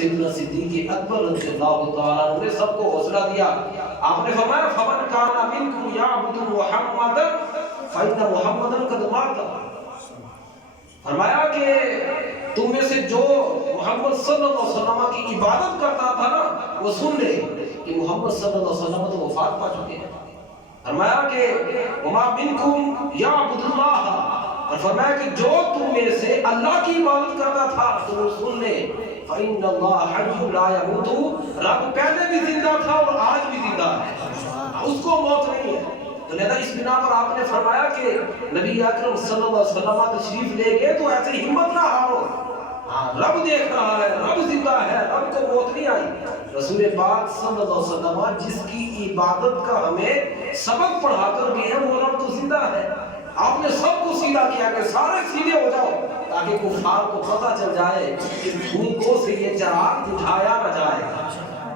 سیدنا صدیق اکبر رضی اللہ تعالیٰ عنہ نے سب کو حوصلہ دیا. آپ نے فرمایا فمن کان منکم یعبد محمدا فإن محمدا قد مات. فرمایا کہ تم میں سے جو محمد صلی اللہ علیہ وسلم کی عبادت کرتا تھا نا وہ سن لے کہ محمد صلی اللہ علیہ وسلم تو وفات پا چکے ہیں. فرمایا کہ وما منکم یعبد اللہ، اور فرمایا کہ جو تم میں سے اللہ کی عبادت کرتا تھا تو وہ سن لے فإن اللہ حی لا یموت، رب پہلے بھی زندہ تھا اور آج بھی زندہ ہے، اس کو موت نہیں ہے. تو لہذا اس بنا پر آپ نے فرمایا کہ نبی اکرم صلی اللہ علیہ وسلم تشریف لے گئے تو ایسے ہمت نہ ہارو، رب دیکھ رہا ہے، رب زندہ ہے، رب کو موت نہیں آئی. رسول پاک صلی اللہ علیہ وسلم جس کی عبادت کا ہمیں سبق پڑھا کر گئے ہیں وہ رب تو زندہ ہے. آپ نے سب کو سیدھا کیا کہ سارے سیدھے ہو جاؤ تاکہ کفار کو پتہ چل جائے کہ بھوکوں سے یہ چراغ بجھایا نہ جائے،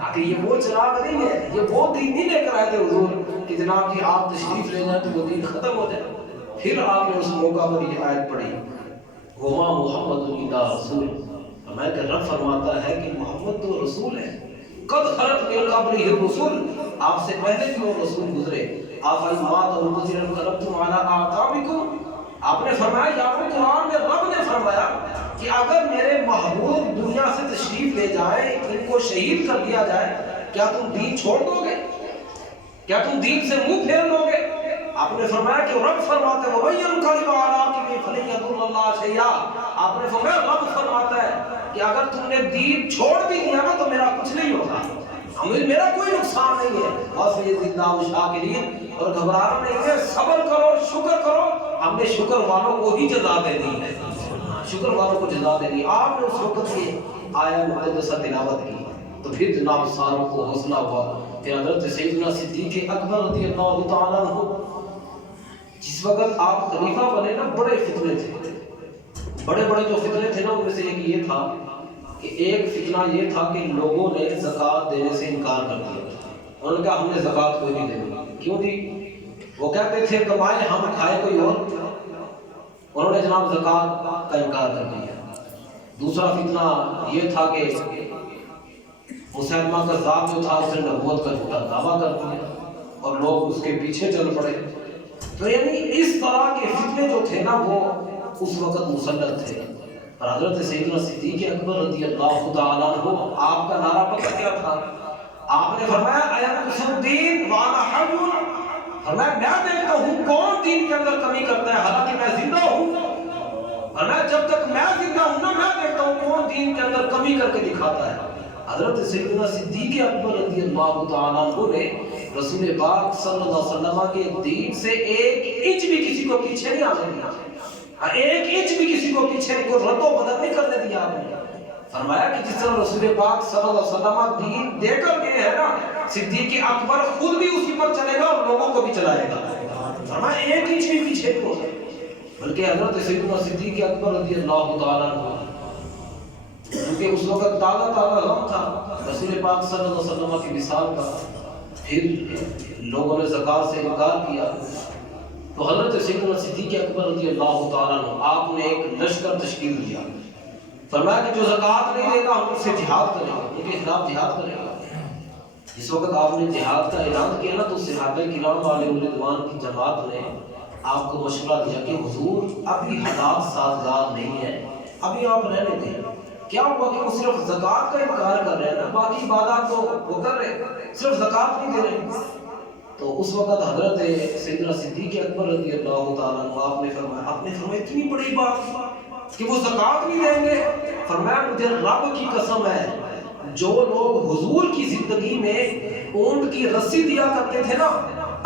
تاکہ یہ وہ چراغ نہیں ہے، یہ وہ دین نہیں لے کر آئے تھے حضور کہ جناب جی آپ تشریف لے جائیں تو وہ دین ختم ہو جائے. پھر آپ نے اس موقع پر یہ آیت پڑھی وما محمد الا رسول. ہمیں کہ رب فرماتا ہے کہ محمد تو رسول ہے، قد خلت من قبلہ الرسل، آپ سے پہلے بھی وہ رسول گزرے. آفائی مات اور مزیر انقلبتم علی اعقابکم. آپ نے فرمایا یا اپنے قرآن میں رب نے فرمایا کہ اگر میرے محبوب دنیا سے تشریف لے جائیں، ان کو شہید کر دیا جائے، کیا تم دین چھوڑ دو گے؟ کیا تم دین سے منہ پھیر لو گے؟ آپ نے فرمایا کہ رب فرماتا ہے وَمَن يَنْقَلِبْ عَلَىٰ عَقِبَيْهِ فَلَن يَضُرَّ اللَّهَ شَيْئًا. آپ نے فرمایا رب فرماتا ہے کہ اگر تم نے دین چھوڑ بھی دیا نا تو میرا کچھ نہیں ہوگا، میرا کوئی نقصان نہیں ہے. بس یہ زندہ شاکرین، اور گھبرانا نہیں ہے، صبر کرو، شکر کرو. ہم نے شکر والوں کو ہی جزا دینی ہے، شکر والوں کو جزا دینی ہے. آپ نے اس وقت یہ آیا مقدسہ تلاوت کی تو پھر جناب ساروں کو حوصلہ ہوا کہ حضرت سیدنا صدیق اکبر رضی اللہ تعالیٰ عنہ جس وقت آپ خلیفہ بنے نا بڑے فتنے تھے، بڑے بڑے جو فتنے تھے نا ان میں سے ایک یہ تھا کہ ایک فتنہ یہ تھا کہ لوگوں نے زکوٰۃ دینے سے انکار کر دیا. انہوں نے کہا ہم نے زکوٰۃ کوئی نہیں دینی. کیوں جی؟ وہ کہتے تھے کمائے ہم کھائے کوئی اور. انہوں نے جناب زکوٰۃ کا انکار کر دیا. دوسرا فتنہ یہ تھا کہ مسلمہ کا ذات جو تھا اس نے نبوت کا جھوٹا دعویٰ کر دیا اور لوگ اس کے پیچھے چل پڑے. تو یعنی اس طرح کے فتنے جو تھے نا وہ اس وقت مسلط تھے. اور حضرت سیدنا صدیق اکبر رضی اللہ تعالیٰ عنہ آپ کا نعرہ پتہ کیا تھا؟ آپ نے فرمایا اَيَنْقُصُ الدِّينُ وَأَنَا حَيٌّ. فرمایا میں دیکھتا ہوں کون دین کے اندر کمی کرتا ہے حالانکہ میں زندہ ہوں. فرمایا جب تک میں زندہ ہوں نا میں دیکھتا ہوں کون دین کے اندر کمی کر کے دکھاتا ہے. حضرت سیدنا صدیق اکبر رضی اللہ تعالیٰ عنہ نے رسول پاک صلی اللہ علیہ وسلم کے دین سے ایک انچ بھی کسی کو پیچھے نہیں آنے دیا، ایک انچ بھی کسی کو پیچھے کو رد و بدل نہیں کرنے دیا. آپ نے فرمایا کہ جس طرح رسول پاک صلی اللہ علیہ وسلم دین دے کر گئے ہیں نا، صدیق اکبر خود بھی اسی پر چلے گا اور لوگوں کو بھی چلائے گا. فرمایا ایک انچ بھی پیچھے کو، بلکہ حضرت سیدنا صدیق اکبر رضی اللہ تعالیٰ عنہ کیونکہ اس وقت تازہ غم تھا رسول پاک صلی اللہ علیہ وسلم کی مثال کا. پھر لوگوں نے زکوٰۃ سے انکار کیا تو حضرت سیدنا صدیق اکبر رضی اللہ تعالیٰ عنہ آپ نے ایک لشکر تشکیل دیا. فرمایا کہ جو زکوٰۃ نہیں دے گا ہم اس سے جہاد کریں گے، ان کے خلاف جہاد کریں گے. جس وقت آپ نے جہاد کا اعلان کیا نا تو صحابہ کرام علیہ رضوان کی جماعت نے آپ کو مشورہ دیا کہ حضور ابھی حالات سازگار نہیں ہے، ابھی آپ رہنے دیں. کیا ہوا کہ وہ صرف زکوٰۃ کا انکار کر رہے ہیں نا، باقی عبادات تو وہ کر رہے، صرف زکوٰۃ نہیں دے رہے. تو اس وقت حضرت سیدنا صدیق اکبر رضی اللہ تعالیٰ عنہ آپ نے فرمایا اتنی بڑی بات کہ وہ زکوٰۃ نہیں دیں گے. فرمایا مجھے رب کی قسم ہے جو لوگ حضور کی زندگی میں اونٹ کی رسی دیا کرتے تھے نا،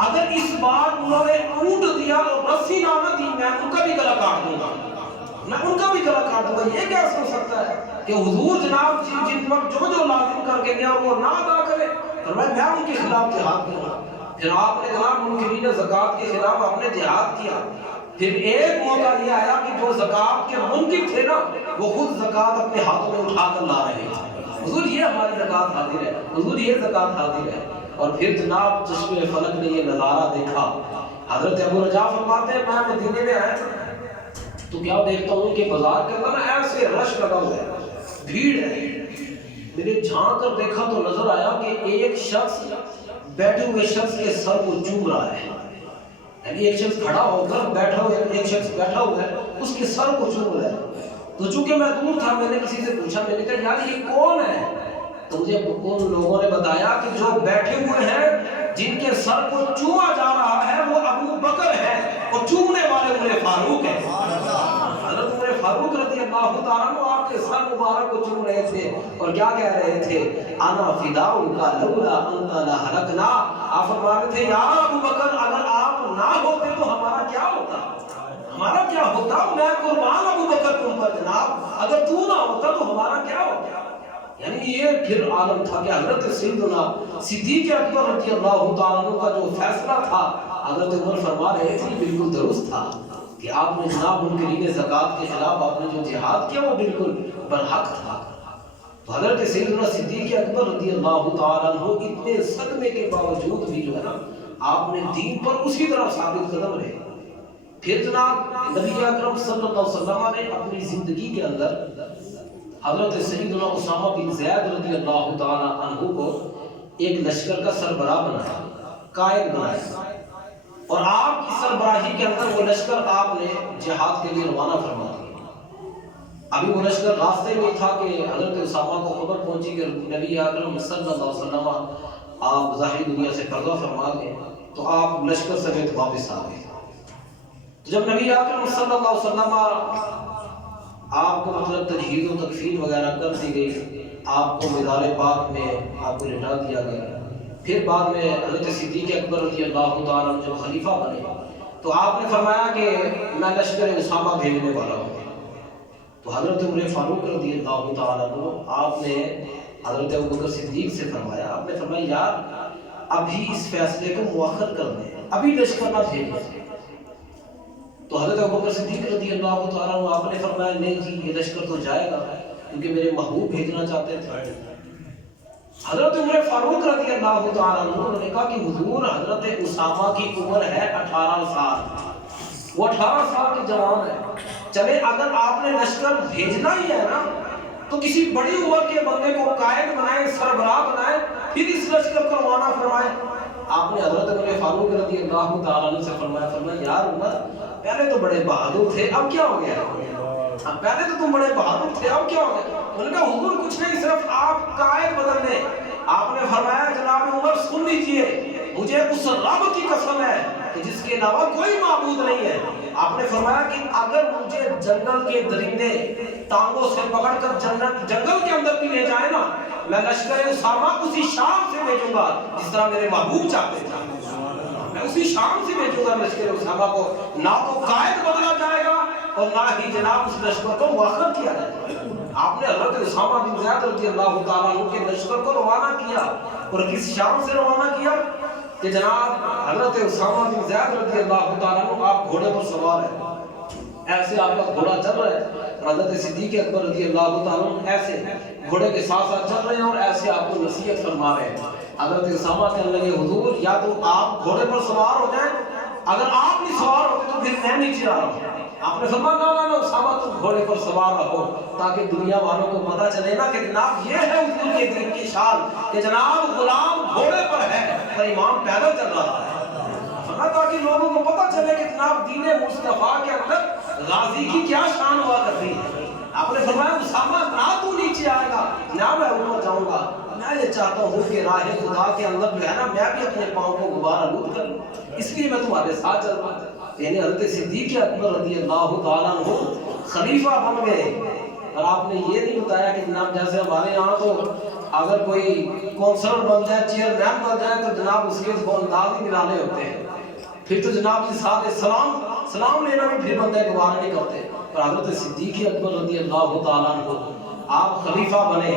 اگر اس بار انہوں نے اونٹ دیا اور رسی نہ دی میں ان کا بھی گلا کاٹ دوں گا، میں ان کا بھی گلا کاٹ دوں گا. یہ کیا ہو سکتا ہے کہ حضور جناب جن وقت جو لازم کر کے گیا وہ نہ ادا کرے؟ فرمایا میں ان کے خلاف جہاد کروں گا. پھر آپ نے جناب منکرین زکوٰۃ کے خلاف آپ نے جہاد کیا. پھر ایک موقع یہ آیا کہ جو زکوٰۃ کے منکر تھے نا وہ خود زکوٰۃ اپنے ہاتھوں میں اٹھا کر لا رہے ہیں. حضور یہ ہماری زکوٰۃ حاضر ہے، حضور یہ زکوٰۃ حاضر ہے. اور پھر جناب چشمے فلک نے یہ نظارہ دیکھا. حضرت ابو رجا فرماتے ہیں میں مدینے میں آیا تو کیا دیکھتا ہوں کہ بازار کے اندر ایسے رش لگا ہوا ہے، بھیڑ ہے. میں نے جھانک کر دیکھا تو نظر آیا کہ ایک شخص بیٹھے ہوئے شخص کے سر کو چوم رہا ہے، یعنی ایک شخص کھڑا ہو کر بیٹھا ہوا ہے، ایک شخص بیٹھا ہوا ہے اس کے سر کو چوم رہا ہے۔ تو چونکہ میں دور تھا میں نے کسی سے پوچھا، میں نے کہا یار یہ کون ہے؟ تو مجھے ان لوگوں نے بتایا کہ جو بیٹھے ہوئے ہیں جن کے سر کو چوما جا رہا ہے وہ ابو بکر ہے، اور چومنے والے عمر فاروق ہیں۔ حضرت عمر فاروق رضی اللہ تعالیٰ عنہ آپ کے سر مبارک کو چوم رہے تھے اور کیا کہہ رہے تھے؟ انا فداؤک لولا انت لہلکنا۔ آپ فرما رہے تھے یا ابو بکر اگر آپ نہ ہوتے تو ہمارا کیا ہوتا؟ ہمارا کیا ہوتا؟ میں قربان ابو بکر تم پر جناب، اگر تو نہ ہوتا تو ہمارا کیا ہوتا؟ یعنی یہ پھر عالم تھا کہ حضرت سیدنا صدیق اکبر رضی اللہ تعالیٰ عنہ کا جو فیصلہ تھا، حضرت عمر فرما رہے تھے بالکل درست تھا کہ آپ نے جناب منکرین زکوٰۃ کے خلاف آپ نے جو جہاد کیا وہ بالکل برحق تھا۔ تو حضرت سیدنا صدیق اکبر رضی اللہ تعالیٰ عنہ اتنے صدمے کے باوجود بھی جو ہے نا آپ نے دین پر اسی طرح ثابت قدم رہے۔ پھر جناب نبی اکرم صلی اللہ علیہ وسلم نے اپنی زندگی کے اندر حضرت سیدنا اسامہ بن زید رضی اللہ تعالیٰ عنہ کو ایک لشکر کا سربراہ بنایا، قائد بنایا، اور آپ کی سربراہی کے اندر وہ لشکر آپ نے جہاد کے لیے روانہ فرما دیا۔ ابھی وہ لشکر راستے میں تھا کہ حضرت اسامہ کو خبر پہنچی کہ نبی اکرم صلی اللہ علیہ وسلم آپ ظاہری دنیا سے پردہ فرما گئے، تو آپ لشکر سمیت واپس آ گئے۔ جب نبی اکرم صلی اللہ علیہ وسلم آپ کو مطلب تجہیز و تکفین وغیرہ کر دی گئی، آپ کو مزار پاک میں آپ کو لٹا دیا گیا، پھر بعد میں حضرت صدیق اکبر رضی اللہ تعالیٰ عنہ جب خلیفہ بنے تو آپ نے فرمایا کہ میں لشکر اسامہ بھیجنے والا ہوں۔ تو حضرت عمر فاروق رضی اللہ تعالیٰ عنہ آپ نے حضرت ابوبکر صدیق سے فرمایا، آپ نے فرمایا یار ابھی اس فیصلے کو مؤخر کر دیں، ابھی لشکر نہ بھیجیں۔ تو حضرت ابوبکر صدیق رضی اللہ تعالیٰ عنہ آپ نے فرمایا نہیں جی یہ لشکر تو جائے گا کیونکہ میرے محبوب بھیجنا چاہتے تھے۔ حضرت عمر فاروق رضی اللہ تعالیٰ عنہ نے کہا کہ حضور حضرت اسامہ کی عمر ہے 18 سال، وہ 18 سال کے جوان ہے، چلے اگر آپ نے لشکر بھیجنا ہی ہے نا تو کسی بڑی عمر کے بندے کو قائد بنائیں، سربراہ بنائیں، پھر اس لشکر کو روانہ فرمائیں۔ آپ نے حضرت عمر فاروق رضی اللہ تعالیٰ عنہ سے فرمایا یار عمر پہلے تو بڑے بہادر تھے اب کیا ہو گیا؟ پہلے تو تم بڑے بہادر تھے اب کیا ہو گیا؟ انہوں نے کہا حضور کچھ نہیں، صرف آپ قائد بدل دیں۔ آپ نے فرمایا جناب عمر سن لیجئے، مجھے اس رب کی قسم ہے کہ جس کے علاوہ کوئی معبود نہیں ہے۔ آپ نے فرمایا کہ اگر مجھے جنگل کے درندے ٹانگوں سے پکڑ کر جنگل کے اندر بھی لے جائیں نا، میں لشکر اسامہ اسی شام سے بھیجوں گا جس طرح میرے محبوب چاہتے تھے، میں اسی شام سے بھیجوں گا لشکر اسامہ کو، نہ تو قائد بدلا جائے گا اور نہ ہی جناب اس لشکر کو مؤخر کیا جائے گا۔ آپ نے حضرت اسامہ بن زید رضی اللہ تعالیٰ عنہ کے لشکر کو روانہ کیا، اور کس شام سے روانہ کیا کہ جناب حضرت اسامہ بن زید رضی اللہ تعالیٰ عنہ آپ گھوڑے پر سوار ہیں، ایسے آپ کا گھوڑا چل رہا ہے، حضرت صدیق اکبر رضی اللہ تعالیٰ عنہ ایسے گھوڑے کے ساتھ ساتھ چل رہے ہیں اور ایسے آپ کو نصیحت فرما رہے ہیں۔ حضرت اسامہ کہنے لگے حضور یا تو آپ گھوڑے پر سوار ہو جائیں، اگر آپ نہیں سوار ہوتے تو پھر میں نیچے آ رہا ہوں۔ آپ نے فرمایا نہ اسامہ تم گھوڑے پر سوار رہو تاکہ دنیا والوں کو پتہ چلے نا کہ جناب یہ ہے حضور کے دین کی شان کہ جناب غلام گھوڑے پر ہے پر امام پیدل چل رہا ہے، تاکہ لوگوں کو پتہ چلے کہ جناب دین مصطفیٰ کے اندر غازی کی کیا شان ہوا کرتی ہے۔ آپ نے فرمایا اسامہ نہ تو نیچے آئے گا نہ میں اوپر جاؤں گا، میں یہ چاہتا ہوں کہ راہ خدا کے اندر جو ہے نا میں بھی اپنے پاؤں کو غبار آلود کر لوں، اس لیے میں تمہارے ساتھ چل رہا ہوں۔ یعنی حضرت صدیق اکبر رضی اللہ تعالیٰ عنہ خلیفہ بن گئے۔ اور آپ نے یہ نہیں بتایا کہ جناب جیسے ہمارے یہاں تو اگر کوئی کونسلر بن جائے، چیئرمین بن جائے تو جناب اس کے انداز ہی نرالے ہوتے ہیں، پھر تو جناب جی ساتھ سلام لینا بھی پھر بندے گوارا نہیں کرتے۔ پر حضرت صدیق اکبر رضی اللہ تعالیٰ عنہ آپ خلیفہ بنے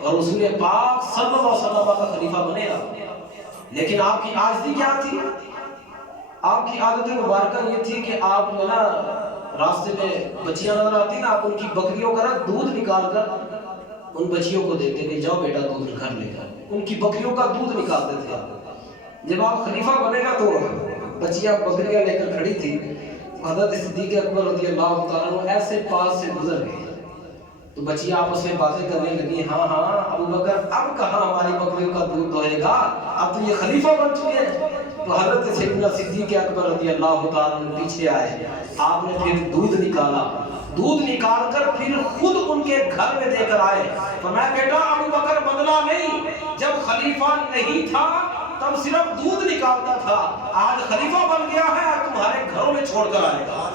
اور رسول پاک صلی اللہ علیہ وسلم کا خلیفہ بنے آپ، لیکن آپ کی عاجزی کیا تھی؟ آپ کی عادت مبارکہ یہ تھی کہ آپ جو نا راستے میں بچیاں نظر آتی نا، آپ ان کی بکریوں کا نا دودھ نکال کر ان بچیوں کو دیتے کہ جاؤ بیٹا دودھ گھر لے کر، ان کی بکریوں کا دودھ نکالتے تھے۔ جب آپ خلیفہ بنے گا تو بچیاں بکریاں لے کر کھڑی تھی، حضرت صدیق اکبر رضی اللہ تعالیٰ عنہ ایسے پاس سے گزر گئے، تو بچیاں آپس میں باتیں کرنے لگی، ہاں ہاں ابو بکر اب کہاں ہماری بکریوں کا دودھ دوہے گا، اب تو یہ خلیفہ بن چکے ہیں۔ تو حضرت سیدنا صدیق اکبر رضی اللہ تعالیٰ عنہ پیچھے آئے، آپ نے پھر دودھ نکالا، دودھ نکال کر پھر خود ان کے گھر میں دے کر آئے۔ فرمایا بیٹا ابو بکر بدلا نہیں، جب خلیفہ نہیں تھا تب صرف دودھ نکالتا تھا، آج خلیفہ بن گیا ہے، آج تمہارے گھروں میں چھوڑ کر آئے گا،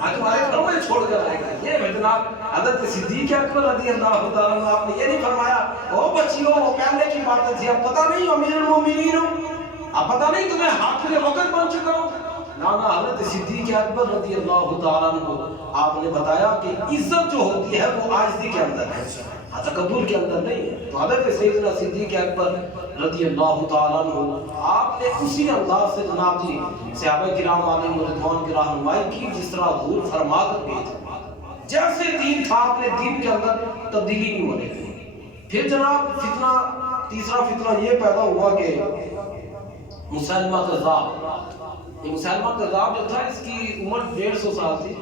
آج تمہارے گھروں میں چھوڑ کر آئے گا۔ یہ جناب حضرت صدیق اکبر رضی اللہ تعالیٰ عنہ، آپ نے یہ نہیں فرمایا او بچیوں وہ پہلے کی باتیں تھی، اب پتہ نہیں امیر المومنین ہوں، اب پتہ نہیں تمہیں حاکم وقت بن چکا ہوں۔ نانا حضرت صدیق اکبر رضی اللہ تعالیٰ عنہ آپ نے بتایا کہ عزت جو ہوتی ہے وہ عاجزی کے اندر ہے، تکبر کے اندر نہیں ہے۔ تو حضرت سیدنا صدیق اکبر رضی اللہ تعالیٰ عنہ آپ نے اسی انداز سے جناب جی صحابہ کرام علیہم رضوان کی رہنمائی کی جس طرح حضور فرما کر گئے تھے۔ جیسے دین تھا اپنے دین کے اندر تبدیلی نہیں ہونے دی۔ پھر جناب فتنہ، تیسرا فتنہ یہ پیدا ہوا کہ مسلمہ کذاب، یہ مسلمہ کذاب جو تھا اس کی عمر 150 سال تھی،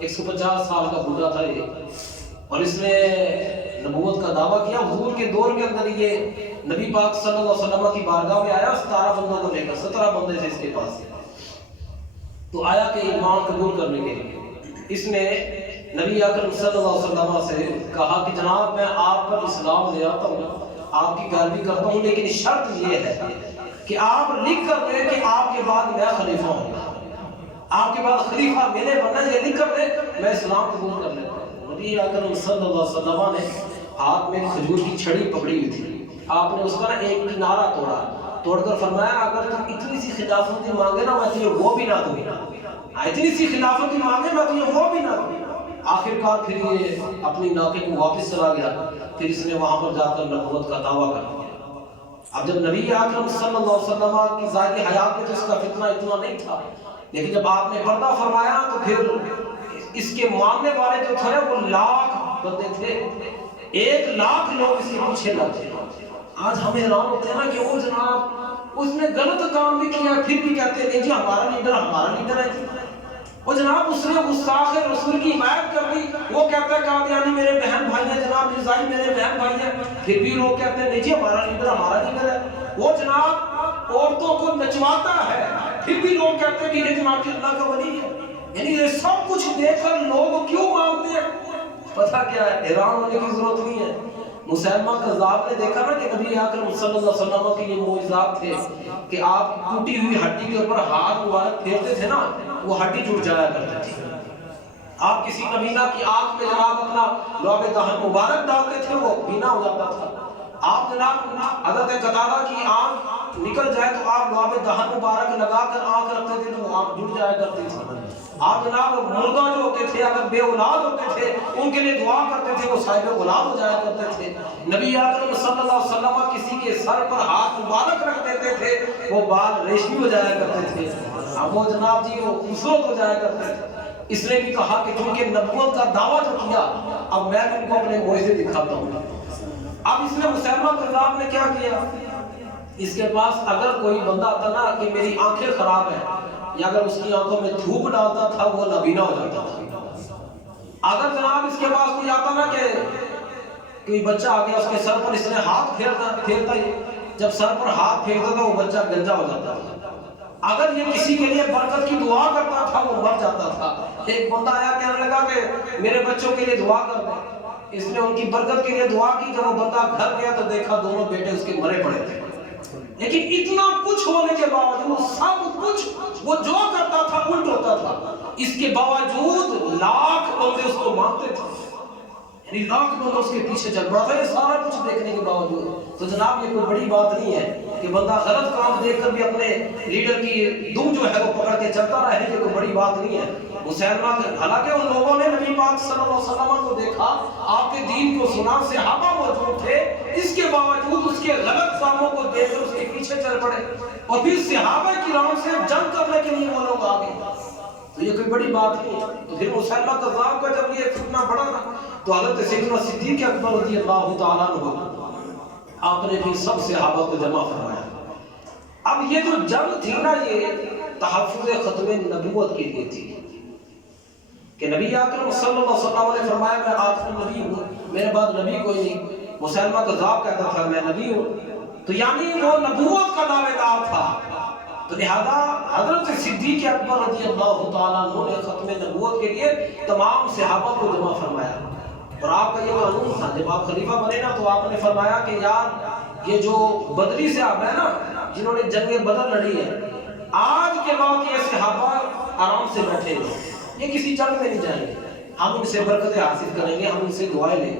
150 سال کا بوڑھا تھا یہ، اور اس نے نبوت کا دعویٰ کیا۔ حضور کے دور کے اندر یہ نبی پاک صلی اللہ علیہ وسلم کی بارگاہ میں آیا 17 بندوں کو لے کر، 17 بندے تھے اس کے پاس، تو آیا کہ ایمان قبول کرنے کے لیے اس نے نبی اکرم صلی اللہ علیہ وسلم سے کہا کہ جناب میں آپ پر اسلام لے آتا ہوں، آپ کی پیروی کرتا ہوں، لیکن شرط یہ ہے کہ آپ لکھ کر دیں کہ آپ کے بعد میں خلیفہ ہوں، آپ کے بعد خلیفہ میں نے بننا، یہ لکھ کر دیں میں اسلام قبول کر لیتا ہوں۔ نبی اکرم صلی اللہ علیہ وسلم نے ہاتھ میں کھجور کی چھڑی پکڑی ہوئی تھی، آپ نے اس کا ایک کنارہ توڑ کر فرمایا اگر تم اتنی سی خلافت مانگے نا میں تجھے وہ بھی نہ دوں، اتنی سی خلافت مانگے میں تجھے وہ بھی نہ دوں۔ آخر کار پھر یہ اپنی ناکے کو واپس چلا گیا، پھر اس نے وہاں پر جا کر نبوت کا دعویٰ کر دیا۔ اب جب نبی اکرم صلی اللہ علیہ وسلم کی ظاہری حیات میں تو اس کا فتنہ اتنا نہیں تھا، لیکن جب آپ نے پردہ فرمایا تو پھر اس کے ماننے والے جو تھے وہ لاکھ بندے تھے، 1,00,000 لوگ اس کے پیچھے لگے۔ آج ہمیں حیران ہوتے ہیں نا کہ وہ جناب اس نے غلط کام بھی کیا پھر بھی کہتے ہیں نہیں جی ہمارا لیڈر ہے جی، وہ جناب اس نے گستاخ رسول کی حمایت کر دی، وہ کہتا ہے قادیانی میرے بہن بھائی ہیں، جناب مرزائی میرے بہن بھائی ہیں، پھر بھی لوگ کہتے ہیں نہیں جی ہمارا لیڈر ہے۔ وہ جناب عورتوں کو نچواتا ہے، پھر بھی لوگ کہتے ہیں کہ یہ جناب کی اللہ کا ولی ہے۔ یعنی یہ سب کچھ دیکھ کر لوگ کیوں مانگتے ہیں؟ پتہ کیا ہے، حیران ہونے کی ضرورت نہیں ہے۔ مسلمہ کذاب نے دیکھا نا کہ نبی اکرم صلی اللہ علیہ وسلم کے یہ معجزات تھے کہ آپ ٹوٹی ہوئی ہڈی کے اوپر ہاتھ مبارک پھیرتے تھے نا وہ ہڈی ٹوٹ جایا کرتی تھی۔ آپ کسی نبینہ کی آنکھ میں جناب اپنا لعاب دہن مبارک ڈالتے تھے وہ بینا ہو جاتا تھا۔ آپ جناب حضرت قتادہ کی آنکھ نکل جائے تو آپ لعاب دہن مبارک لگا کر آنکھ رکھتے تھے تو آنکھ جڑ جایا کرتی تھی۔ آپ جناب مردہ جو ہوتے تھے اگر بے اولاد ہوتے تھے ان کے لیے دعا کرتے تھے وہ صاحب اولاد ہو جایا کرتے تھے۔ نبی اکرم صلی اللہ علیہ وسلم کسی کے سر پر ہاتھ مبارک رکھ دیتے تھے وہ بال ریشمی ہو جایا کرتے تھے، اب وہ جناب جی وہ خوبصورت ہو جایا کرتے تھے۔ اس نے بھی کہا کہ چونکہ نبوت کا دعویٰ جو کیا اب میں ان کو اپنے معجزے دکھاتا ہوں۔ اب اس نے مسلمہ کذاب نے کیا کیا، اس کے پاس اگر کوئی بندہ آتا نا کہ میری آنکھیں خراب ہیں یا اگر اس کی آنکھوں میں دھوپ ڈالتا تھا وہ نابینا ہو جاتا تھا۔ اگر جناب اس کے پاس کوئی آتا نا کہ کوئی بچہ آ گیا اس کے سر پر اس نے ہاتھ پھیرتا ہی جب سر پر ہاتھ پھیرتا تھا وہ بچہ گنجا ہو جاتا تھا۔ اگر یہ کسی کے لیے برکت کی دعا کرتا تھا وہ مر جاتا تھا۔ ایک بندہ آیا کہنے لگا کہ میرے بچوں کے لیے دعا کر دیں، اس نے ان کی برکت کے لیے دعا کی، جب وہ بندہ گھر گیا تو دیکھا دونوں بیٹے اس کے مرے پڑے تھے۔ لیکن اتنا کچھ ہونے کے باوجود سب کچھ وہ جو کرتا تھا الٹ ہوتا تھا، اس کے باوجود لاکھ بندے اس کو مانتے تھے، یعنی لاکھ بندے اس کے پیچھے چل پڑا تھا۔ یہ سارا کچھ دیکھنے کے باوجود تو جناب یہ کوئی بڑی بات نہیں ہے کہ بندہ غلط کام دیکھ کر بھی اپنے لیڈر کی دم جو ہے وہ پکڑ کے چلتا رہے، یہ کوئی بڑی بات نہیں ہے۔ مسلمہ حالانکہ ان لوگوں نے نبی پاک صلی اللہ علیہ وسلم کو دیکھا، آپ کے دین کو سنا، صحابہ موجود تھے، اس کے باوجود اس کے غلط کاموں کو دیکھ کر اس کے پیچھے چل پڑے اور پھر صحابہ کرام سے جنگ کرنے کے لیے وہ لوگ آ گئے، تو یہ کوئی بڑی بات نہیں ہے۔ تو پھر مسلمہ کذاب کا جب یہ فتنہ بڑھا نا تو حضرت سیدنا صدیق اکبر رضی اللہ تعالیٰ عنہ آپ نے پھر سب صحابہ کو جمع فرمایا۔ اب یہ جو جنگ تھی نا یہ تحفظ ختم نبوت کے لیے تھی کہ نبی اکرم صلی اللہ علیہ وسلم نے فرمایا میں آخری نبی ہوں، میرے بعد نبی کوئی نہیں۔ مسلمہ کذاب کہتا تھا میں نبی ہوں، تو یعنی وہ نبوت کا دعوے دار تھا۔ تو لہذا حضرت صدیق اکبر رضی اللہ تعالیٰ عنہ نے ختم نبوت کے لیے تمام صحابہ کو جمع فرمایا، اور آپ کا یہ قانون تھا جب آپ خلیفہ بنے نا تو آپ نے فرمایا کہ یار یہ جو بدری صحابہ ہیں نا جنہوں نے جنگ بدر لڑی ہے، آج کے بعد یہ صحابہ آرام سے بیٹھے ہیں، یہ کسی جنگ میں نہیں جائیں گے، ہم ان سے برکتیں حاصل کریں گے، ہم ان سے دعائیں لیں گے۔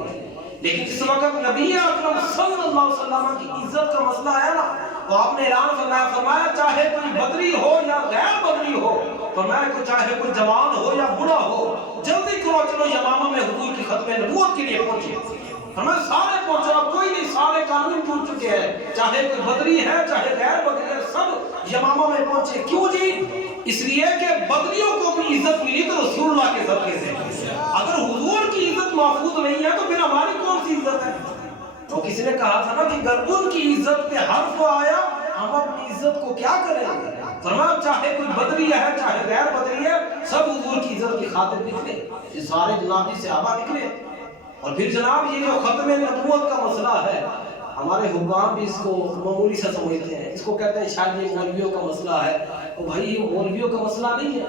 لیکن جس وقت نبی اکرم صلی اللہ علیہ وسلم کی عزت کا مسئلہ آیا نا تو آپ نے اعلان فرمایا چاہے کوئی بدری ہو یا غیر بدری ہو، فرمایا کہ چاہے کوئی جوان ہو یا بوڑھا ہو، جلدی کرو چلو یمامہ میں حضور کی ختم نبوت کے لیے پہنچے۔ ہمیں سارے پہنچو، اب کوئی نہیں، سارے قانون ٹوٹ چکے ہیں، چاہے کوئی بدری ہے چاہے غیر بدری ہے، سب یمامہ میں پہنچے۔ کیوں جی؟ اس لیے کہ بدریوں کو اپنی عزت ملی تو رسول اللہ کے صدقے سے، اگر حضور کی عزت محفوظ نہیں ہے تو پھر ہماری کون سی عزت ہے؟ تو کسی نے کہا تھا نا کہ اگر ان کی عزت پہ حرف آیا ہم اپنی عزت کو کیا کریں گے؟ فرمایا چاہے کوئی بدری ہے چاہے غیر بدری ہے، سب حضور کی عزت کی خاطر نکلے، یہ سارے جناب جی صحابہ نکلے۔ اور پھر جناب یہ جو ختم نبوت کا مسئلہ ہے، ہمارے حکام بھی اس کو معمولی سا سمجھتے ہیں، اس کو کہتے ہیں شاید یہ مولویوں کا مسئلہ ہے۔ اور بھائی یہ مولویوں کا مسئلہ نہیں ہے،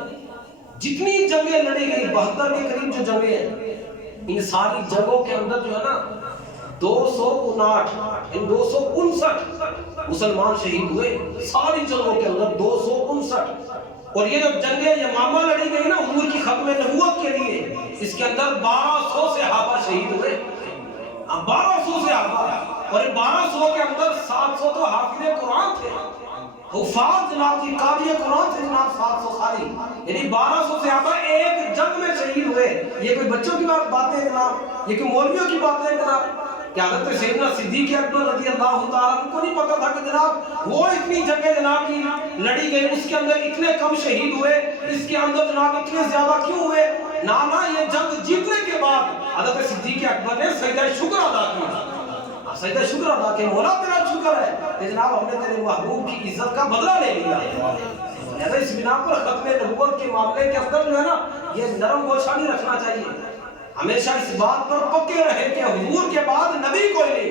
جتنی جنگیں لڑی گئی 72 کے قریب جو جنگیں ہیں، ان ساری جنگوں کے اندر جو ہے نا 259 مسلمان شہید ہوئے، ساری جنگوں کے اندر 259۔ اور یہ جو جنگیں یمامہ لڑی گئی نا حضور کی ختم نبوت کے لیے، اس کے اندر 1200 صحابہ شہید ہوئے، 1200 صحابہ، اور 1200 کے اندر 700 تو حافظ قرآن تھے، حفاظ جناب کی قاری قرآن تھے جناب 700 ساری، یعنی 1200 صحابہ ایک جنگ میں شہید ہوئے۔ یہ کوئی بچوں کی باتیں جناب، یہ کوئی مولویوں کی باتیں جناب، کہ حضرت سیدنا صدیق اکبر رضی اللہ تعالیٰ عنہ کو نہیں پتا تھا کہ جناب وہ اتنی جنگیں جناب کی لڑی گئی، اس کے اندر اتنے کم شہید ہوئے، اس کے اندر جناب اتنے زیادہ کیوں ہوئے؟ نانا یہ جنگ جیتنے کے بعد حضرت صدیق اکبر نے سجدہ شکر ادا کیا، سجدہ شکر ادا کہ مولا تیرا شکر ہے کہ جناب ہم نے تیرے محبوب کی عزت کا بدلہ لے لیا۔ لہذا اس بنا پر ختم نبوت کے معاملے کے اندر جو ہے نا یہ نرم گوشہ نہیں رکھنا چاہیے، ہمیشہ اس بات پر پکے رہے کہ حضور کے بعد نبی کوئی نہیں،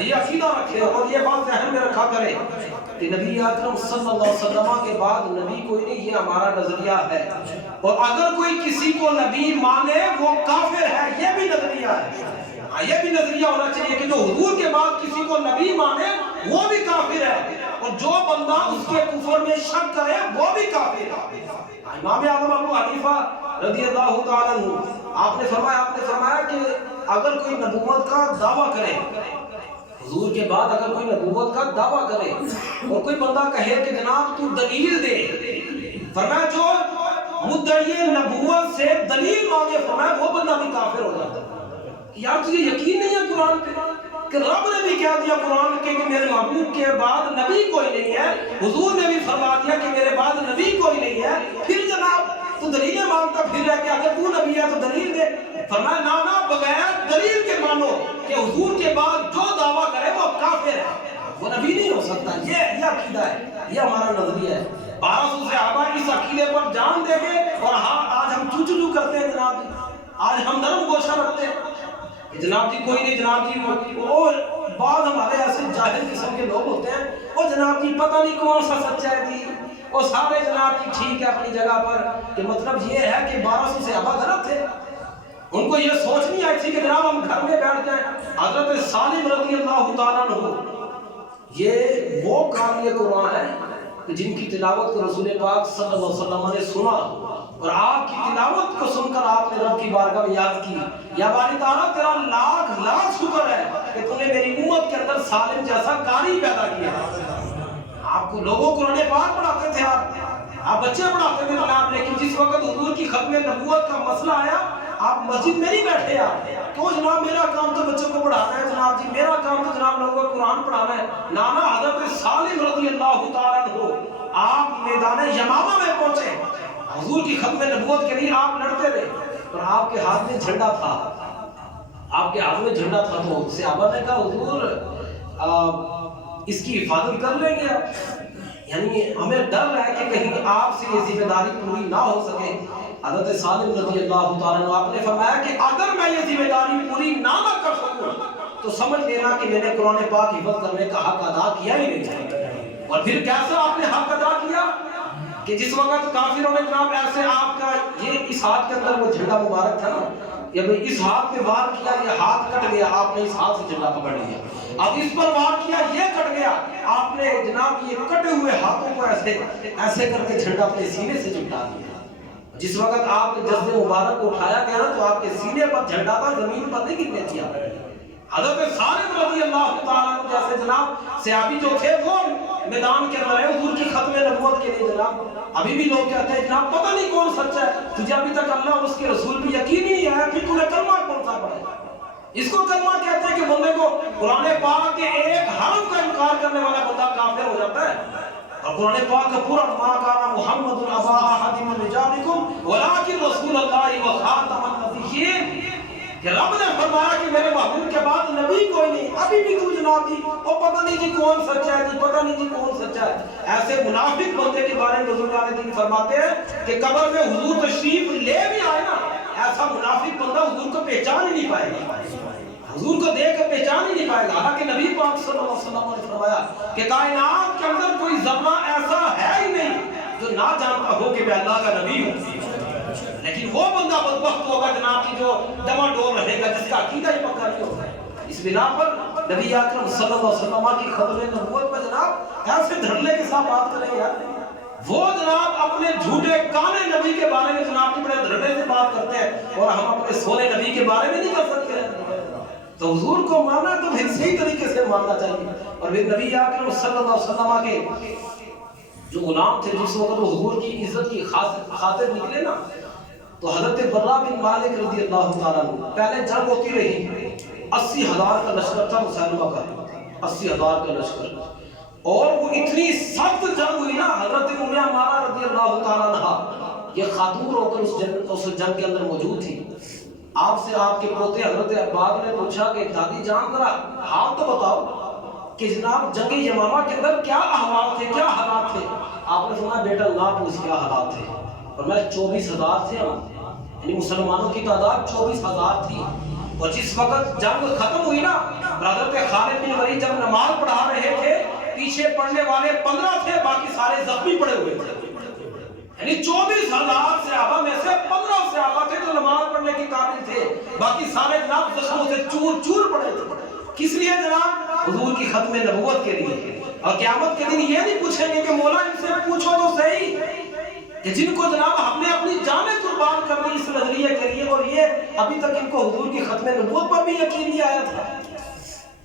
یہ عقیدہ رکھے اور یہ بات ذہن میں رکھا کرے کہ نبی اکرم صلی اللہ علیہ وسلم کے بعد نبی کوئی نہیں، یہ ہمارا نظریہ ہے۔ اور اگر کوئی کسی کو نبی مانے وہ کافر ہے، یہ بھی نظریہ ہے، یہ بھی نظریہ ہونا چاہیے کہ جو حضور کے بعد کسی کو نبی مانے وہ بھی کافر ہے، اور جو بندہ اس کے کفر میں شک کرے وہ بھی کافر ہے۔ امام اعظم ابو حنیفہ رضی اللہ تعالیٰ عنہ آپ نے فرمایا کہ اگر کوئی نبوت کا دعویٰ کرے، حضور کے بعد اگر کوئی نبوت کا دعویٰ کرے اور کوئی بندہ کہے کہ جناب تو دلیل دے، فرمایا جو مدعی نبوت سے دلیل مانگے فرمایا وہ بندہ بھی کافر ہو جاتا ہے۔ یار تجھے یقین نہیں ہے قرآن پہ کہ رب نے بھی کہہ دیا قرآن کے کہ میرے محبوب کے بعد نبی کوئی نہیں ہے، حضور نے بھی فرما دیا کہ میرے بعد نبی کوئی نہیں ہے، پھر جناب تو دلیلیں مانگتا پھر رہ کہ اگر تو نبی ہے تو دلیل دے۔ فرمایا نانا بغیر دلیل کے مانو کہ حضور کے بعد جو دعویٰ کرے وہ کافر ہے، وہ نبی نہیں ہو سکتا، یہ عقیدہ ہے، یہ ہمارا نظریہ ہے۔ 1200 صحابہ اس عقیدے پر جان دے گے، اور ہاں آج ہم چو کرتے ہیں جناب جی، آج ہم نرم گوشہ رکھتے ہیں جناب جی کوئی نہیں، جناب جی وہ بعض ہمارے ایسے جاہل قسم کے لوگ ہوتے ہیں، وہ جناب جی پتہ نہیں کون سا سچا ہے جی، وہ سارے جناب جی ٹھیک ہے اپنی جگہ پر، کہ مطلب یہ ہے کہ 1200 صحابہ غلط تھے، ان کو یہ سوچ نہیں آئی تھی کہ جناب ہم گھر میں بیٹھ جائیں۔ حضرت سالم رضی اللہ تعالیٰ عنہ یہ وہ قاری قرآن ہے جن کی تلاوت کو رسول پاک صلی اللہ علیہ وسلم نے سنا، اور آپ کی تلاوت کو سن کر آپ نے رب کی بارگاہ میں یاد کی، یا باری تعالیٰ تیرا لاکھ شکر ہے کہ تو نے میری امت کے اندر سالم جیسا قاری پیدا کیا۔ آپ کو لوگوں قرآن پاک پڑھاتے تھے، آپ بچے پڑھاتے تھے جناب، لیکن جس وقت حضور کی ختم نبوت کا مسئلہ آیا آپ مسجد میں نہیں بیٹھے، کیوں جناب میرا کام تو بچوں کو پڑھانا ہے، جناب جی میرا کام تو جناب لوگوں کو قرآن پڑھانا ہے۔ نانا حضرت سالم رضی اللہ تعالیٰ عنہ آپ میدان یمامہ میں پہنچے، حضور کی ختم نبوت کے لیے آپ لڑتے رہے، اور آپ کے ہاتھ میں جھنڈا تھا، آپ کے ہاتھ میں جھنڈا تھا، تو صحابہ نے کہا حضور اس کی حفاظت کر لیں گے آپ؟ یعنی ہمیں ڈر ہے کہ کہیں آپ سے یہ ذمہ داری پوری نہ ہو سکے۔ حضرت سالم رضی اللہ تعالیٰ عنہ آپ نے فرمایا کہ اگر میں یہ ذمہ داری پوری نہ کر سکوں تو سمجھ لینا کہ میں نے قرآن پاک حفظ کرنے کا حق ادا کیا ہی نہیں۔ اور پھر کیسا آپ نے حق ادا کیا کہ جس وقت کافروں نے جناب ایسے آپ کا یہ اس ہاتھ کے اندر وہ جھنڈا مبارک تھا نا، یا بھئی اس ہاتھ پہ وار کیا، یہ ہاتھ کٹ گیا، آپ نے اس ہاتھ سے جھنڈا پکڑ لیا، اب اس پر وار کیا، یہ کٹ گیا، آپ نے جناب یہ کٹے ہوئے ہاتھوں کو ایسے کر کے جھنڈا اپنے سینے سے چپٹا دیا۔ جس وقت آپ کے جسد مبارک کو اٹھایا گیا نا تو آپ کے سینے پر جھنڈا تھا، زمین پر نہیں گرنے دیا۔ حضرت سالم رضی اللہ تعالیٰ عنہ جیسے جناب صحابی جو تھے وہ میدان کے اندر ہے حضور کی ختم نبوت کے لیے جناب۔ ابھی بھی لوگ کہتے ہیں جناب پتہ نہیں کون سچا ہے، تجھے ابھی تک اللہ اور اس کے رسول بھی یقین ہی نہیں آیا، پھر تو نے کلمہ کون سا پڑھا ہے؟ اس کو کلمہ کہتے ہیں کہ بندے کو قرآن پاک کے ایک حرف کا انکار کرنے والا بندہ کافر ہو جاتا ہے۔ اور قرآن پاک کا پورا ما کان محمد ابا احد من رجالکم ولکن رسول اللہ وخاتم النبیین، کہ رب نے فرمایا کہ میرے محبوب کے بعد نبی کوئی نہیں۔ ابھی بھی تو جناب جی وہ پتہ نہیں جی کون سچا ہے، جی پتہ نہیں جی کون سچا ہے۔ ایسے منافق بندے کے بارے میں رسول اللہ دین فرماتے ہیں کہ قبر میں حضور تشریف لے بھی آئے نا، ایسا منافق بندہ حضور کو پہچان ہی نہیں پائے گا، حضور کو دیکھ کر پہچان ہی نہیں پائے گا۔ حالانکہ نبی پاک صلی اللہ علیہ وسلم نے فرمایا کہ کائنات کے اندر کوئی ذرہ ایسا ہے ہی نہیں جو نہ جانتا ہو کہ میں اللہ کا نبی ہوں، لیکن وہ بندہ بدبخت ہوگا جناب کی جو ڈما ڈول رہے گا، جس کا عقیدہ ہی پکا نہیں ہوگا۔ اس بنا پر نبی اکرم صلی اللہ علیہ وسلم کی ختم نبوت میں جناب ایسے دھڑلے کے ساتھ بات کریں یار، وہ جناب اپنے جھوٹے کانے نبی کے بارے میں جناب کی بڑے دھڑلے سے بات کرتے ہیں، اور ہم اپنے سونے نبی کے بارے میں نہیں کر سکتے۔ تو حضور کو ماننا تو پھر صحیح طریقے سے ماننا چاہیے۔ اور پھر نبی اکرم صلی اللہ علیہ وسلم کے جو غلام تھے جس وقت وہ حضور کی عزت کی خاطر نکلے نا، تو حضرت برا بن مالک رضی اللہ تعالیٰ عنہ، پہلے جنگ ہوتی رہی، 80,000 کا لشکر تھا مسلمہ کا، 80,000 کا لشکر، اور وہ اتنی سخت جنگ ہوئی نا، حضرت ام عمارہ رضی اللہ تعالیٰ عنہ یہ خاتون ہو کر اس جنگ کے اندر موجود تھی۔ آپ سے آپ کے پوتے حضرت عباد نے پوچھا کہ دادی جان ذرا حال تو بتاؤ کہ جناب جنگ یمامہ کے اندر کیا احوال تھے، کیا حالات تھے؟ آپ نے فرمایا بیٹا نہ پوچھ کیا حالات تھے، اور میں 24,000 تھے ہم، یعنی مسلمانوں کی تعداد 24,000 تھی، اور جس وقت جنگ ختم ہوئی نا، حضرت خالد بن ولید جب نماز پڑھا رہے تھے، پیچھے پڑھنے والے 15 تھے، باقی سارے زخمی پڑے ہوئے تھے، یعنی 24,000 صحابہ میں سے 15 صحابہ تھے جو نماز پڑھنے کے قابل تھے، باقی سارے جناب زخموں سے چور چور پڑے تھے۔ کس لیے جناب؟ حضور کی ختم نبوت کے لیے۔ اور قیامت کے دن یہ نہیں پوچھیں گے کہ مولا ان سے پوچھو تو صحیح کہ جن کو جناب ہم نے اپنی جانیں قربان کر دی اس نظریے کے لیے، اور یہ ابھی تک ان کو حضور کی ختم نبوت پر بھی یقین نہیں آیا تھا۔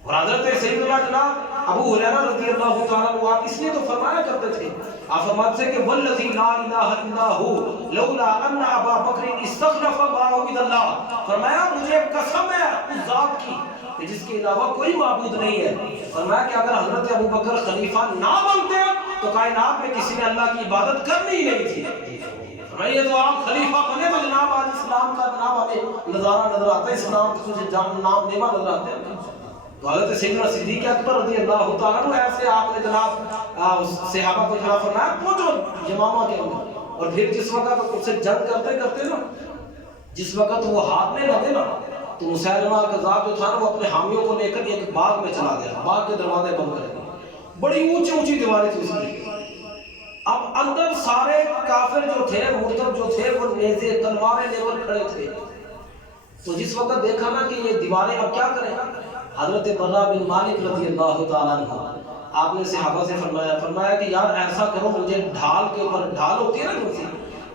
اور حضرت سیدنا جناب ابو ہریرہ رضی اللہ تعالیٰ عنہ آپ اس لیے تو فرمایا کرتے تھے، آپ فرماتے تھے کہ والذی لا الہ الا ہو لولا ان ابا بکر استخلف معبود اللہ، فرمایا مجھے قسم ہے اس ذات کی کہ جس کے علاوہ کوئی معبود نہیں ہے، فرمایا کہ اگر حضرت ابو بکر خلیفہ نہ بنتے تو کائنات میں کسی نے اللہ کی عبادت کرنی ہی نہیں تھی۔ فرمایا تو آپ خلیفہ بنے تو جناب آج اسلام کا جناب ہمیں نظارہ نظر آتا ہے، اسلام کا تجھے نام نیما نظر آتا ہے۔ تو حضرت سیدنا صدیق اکبر رضی اللہ تعالیٰ عنہ ایسے آپ نے جناب صحابہ کو جناب فرمایا پہنچو یمامہ کے اندر، اور پھر جس وقت اس سے جنگ کرتے کرتے نا، جس وقت وہ ہاتھ میں لگے نا، تو مسیلمہ کذاب جو تھا نا وہ اپنے حامیوں کو لے کر ایک باغ میں چلا گیا، باغ کے دروازے بند کر دیے، بڑی اونچی اونچی دیواریں تھی اس کی۔ اب اندر سارے کافر جو تھے، مرتد جو تھے، وہ نیزے تلواریں لے کر کھڑے تھے۔ تو جس وقت دیکھا نا کہ یہ دیواریں اب کیا کریں، حضرت برا بن مالک رضی اللہ تعالیٰ عنہ آپ نے صحابہ سے فرمایا کہ یار ایسا کرو، مجھے ڈھال کے اوپر، ڈھال ہوتی ہے نا،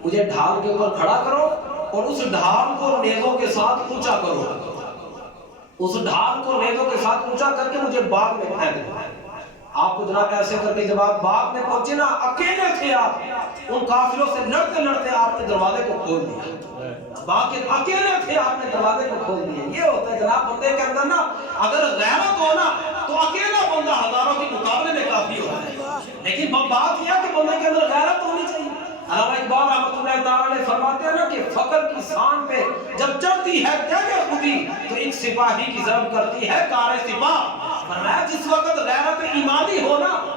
مجھے ڈھال کے اوپر کھڑا کرو اور اس ڈھال کو نیزوں کے ساتھ اونچا کرو، اس ڈھال کو نیزوں کے ساتھ اونچا کر کے مجھے باغ میں پھینک دو۔ آپ کو جناب ایسے کر کے جب آپ باغ میں پہنچے نا، اکیلے تھے آپ، ان کافروں سے لڑتے لڑتے آپ نے دروازے کو کھول دیا، باقی اکیلے تھے آپ نے دروازے کو کھول دیا۔ یہ ہوتا ہے جناب بندے کے اندر نا اگر غیرت ہو نا تو اکیلا بندہ ہزاروں کے مقابلے میں کافی ہوتا ہے، لیکن بات یہ ہے کہ بندے کے اندر غیرت ہونی چاہیے۔ علامہ اقبال رحمۃ اللہ تعالیٰ نے فرماتے ہیں نا کہ فقر کی شان پہ جب چڑھتی ہے تیغ خودی تو ایک سپاہی کی ضرب کرتی ہے کار سپاہ۔ فرمایا جس وقت غیرت ایمانی ہو نا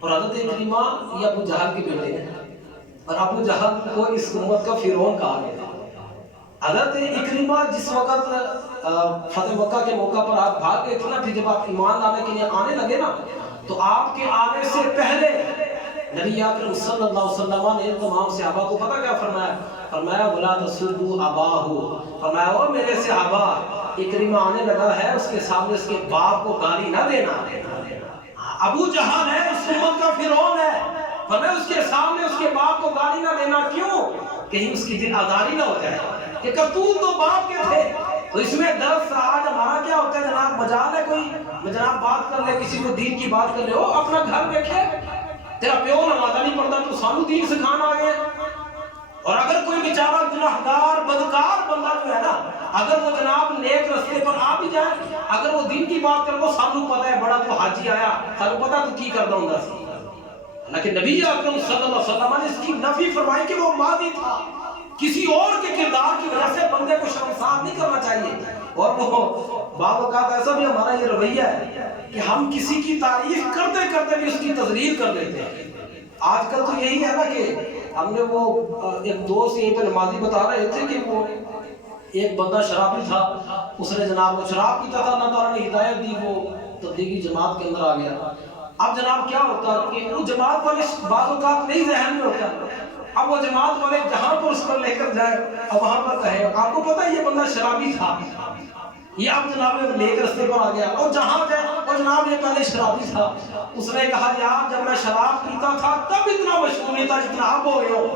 اور حضرت اکرمہ یہ ابو جہل کے بیٹے ہیں، اور ابو جہل کو اس امت کا فرعون کہا گیا۔ حضرت اکرمہ جس وقت فتح مکہ کے موقع پر آپ بھاگ گئے تھے نا، پھر جب آپ ایمان لانے کے لیے آنے لگے نا، تو آپ کے آنے سے پہلے نبی اکرم صلی اللہ علیہ وسلم نے تمام صحابہ کو پتہ کیا فرمایا؟ فرمایا وَلَا تَسُبُّوا أَبَاهُ، فرمایا او میرے صحابہ، اکرمہ آنے لگا ہے، اس کے سامنے اس کے باپ کو گالی نہ دینا۔ ابو جہل ہے، اس امت کا فرعون ہے، فرمایا اس کے سامنے اس کے باپ کو گالی نہ دینا۔ کیوں؟ کہیں اس کی دل آزاری نہ ہو جائے کہ کرتوت تو باپ کے تھے۔ تو اس میں درس آج ہمارا کیا ہوتا ہے جناب، مجال ہے کوئی جناب بات کر لے، کسی کو دین کی بات کر لے، وہ اپنا گھر دیکھے، تیرا پیو نمازہ نہیں پڑھتا تو سانو دین سکھانا آگے۔ اور اگر کوئی بیچارہ گناہگار بدکار بندہ جو ہے نا، اگر وہ جناب نیک رستے پر آ بھی جائے، اگر وہ دین کی بات کر، وہ سانو پتہ ہے بڑا تو حاجی آیا، سانو پتہ تو کی کردا ہوندا سی۔ لیکن نبی اکرم صلی اللہ علیہ وسلم نے اس کی نفی فرمائی کہ وہ ماضی تھا، کسی اور کے کردار کی وجہ سے بندے کو شرمسار نہیں کرنا چاہیے۔ اور وہ بعض اوقات ایسا بھی ہمارا یہ رویہ ہے کہ ہم کسی کی تعریف کرتے کرتے بھی اس کی تذلیل کر دیتے ہیں۔ آج کل تو یہی ہے نا کہ ہم نے وہ ایک دوست یہیں پہ نمازی بتا رہے تھے کہ وہ ایک بندہ شرابی تھا، اس نے جناب وہ شراب پیتا تھا، اللہ تعالیٰ نے ہدایت دی، وہ تبلیغی جماعت کے اندر آ گیا۔ اب جناب کیا ہوتا ہے کہ وہ جماعت والے بعض اوقات نہیں ذہن میں ہوتا، اب وہ جماعت والے جہاں پر اس پر لے کر جائے، اب وہاں پر کہے آپ کو پتہ ہے یہ بندہ شرابی تھا، یہ اب جناب لے کر رستے پر آ گیا، اور جہاں جائے اور جناب یہ پہلے شرابی تھا۔ اس نے کہا یار جب میں شراب پیتا تھا تب اتنا مشغول نہیں تھا جتنا اب ہو گئے ہو۔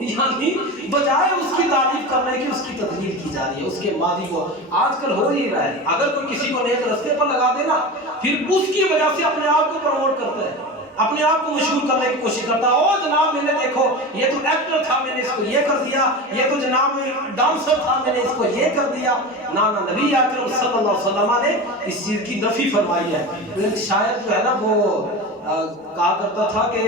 یعنی بجائے اس کی تعریف کرنے کی اس کی تذلیل کی جا رہی ہے، اس کے ماضی کو۔ آج کل ہو ہی رہا ہے، اگر کوئی کسی کو نیک رستے پر لگا دے نا، پھر اس کی وجہ سے اپنے آپ کو پروموٹ کرتا ہے، اپنے آپ کو مشہور کرنے کی کوشش کرتا ہے۔ او جناب میں نے دیکھو یہ تو ایکٹر تھا، میں نے اس کو یہ کر دیا، یہ تو جناب ڈانسر تھا، میں نے اس کو یہ کر دیا۔ نا نبی اکرم صلی اللہ علیہ وسلم نے اس چیز کی نفی فرمائی ہے۔ شاید جو ہے نا وہ کہا کرتا تھا کہ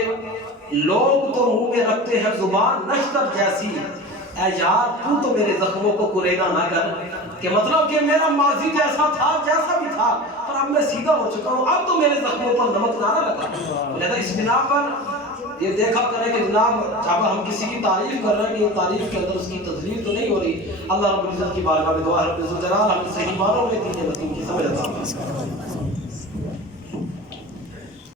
لوگ تو منہ میں رکھتے ہیں زبان نشتر جیسی، اے یار تو تو میرے زخموں کو کریدا نہ کر، کہ مطلب کہ میرا ماضی جیسا تھا جیسا بھی تھا، پر اب میں سیدھا ہو چکا ہوں، اب تو میرے زخموں پر نمک نہ لگا۔ لہذا اس بنا پر یہ دیکھا کریں کہ جناب جب ہم کسی کی تعریف کر رہے ہیں کہ یہ تعریف کے اندر اس کی تذلیل تو نہیں ہو رہی۔ اللہ رب العزت کی بارگاہ میں دعا ہے رب العزت جلال ہمیں صحیح معنوں میں دین یقین کی سمجھ عطا فرمائے۔